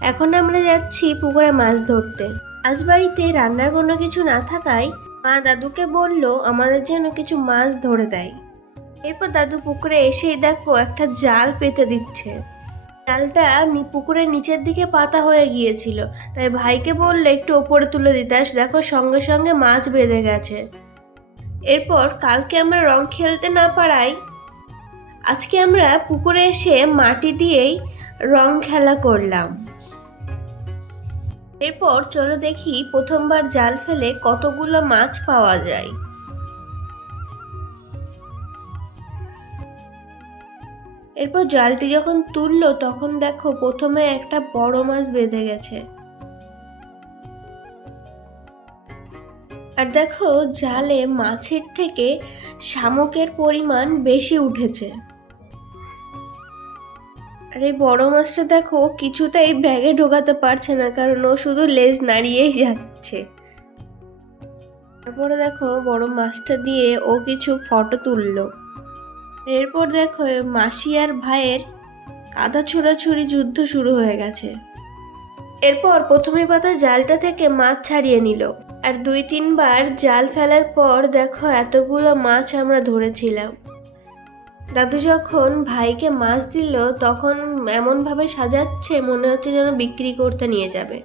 এখন আমরা যাচ্ছি পুকুরে মাছ ধরতে। আজ বাড়িতে রান্নার কোনো কিছু না থাকায় মা দাদুকে বলল আমাদের জন্য কিছু মাছ ধরে দেয়। এরপর দাদু পুকুরে এসেই দেখো একটা জাল পেতে দিচ্ছে। জালটা পুকুরের নিচের দিকে পাতা হয়ে গিয়েছিল, তাই ভাইকে বললে একটু ওপরে তুলে দিতে। আর দেখো সঙ্গে সঙ্গে মাছ বেঁধে গেছে। এরপর কালকে আমরা রং খেলতে না পারায় আজকে আমরা পুকুরে এসে মাটি দিয়েই রং খেলা করলাম। এরপর চলো দেখি প্রথমবার জাল ফেলে কতগুলো মাছ পাওয়া যায়। এরপর জালটি যখন তুললো তখন দেখো প্রথমে একটা বড় মাছ বেঁধে গেছে। আর দেখো জালে মাছের থেকে শামুকের পরিমাণ বেশি উঠেছে। আর এই বড় মাছটা দেখো কিছুতেই ব্যাগে ঢোকাতে পারছে না, কারণ ও শুধু লেজ নাড়িয়েই যাচ্ছে। তারপরে দেখো বড় মাছটা দিয়ে ও কিছু ফটো তুললো। এরপর দেখো মাসি আর ভাইয়ের কাদা ছোড়াছুড়ি যুদ্ধ শুরু হয়ে গেছে। এরপর প্রথমে পাতা জালটা থেকে মাছ ছাড়িয়ে নিল। আর 2-3 বার জাল ফেলার পর দেখো এতগুলো মাছ আমরা ধরেছিলাম। দাদু যখন ভাইকে মাছ দিল তখন এমনভাবে সাজাচ্ছে মনে হচ্ছে যেন বিক্রি করতে নিয়ে যাবে।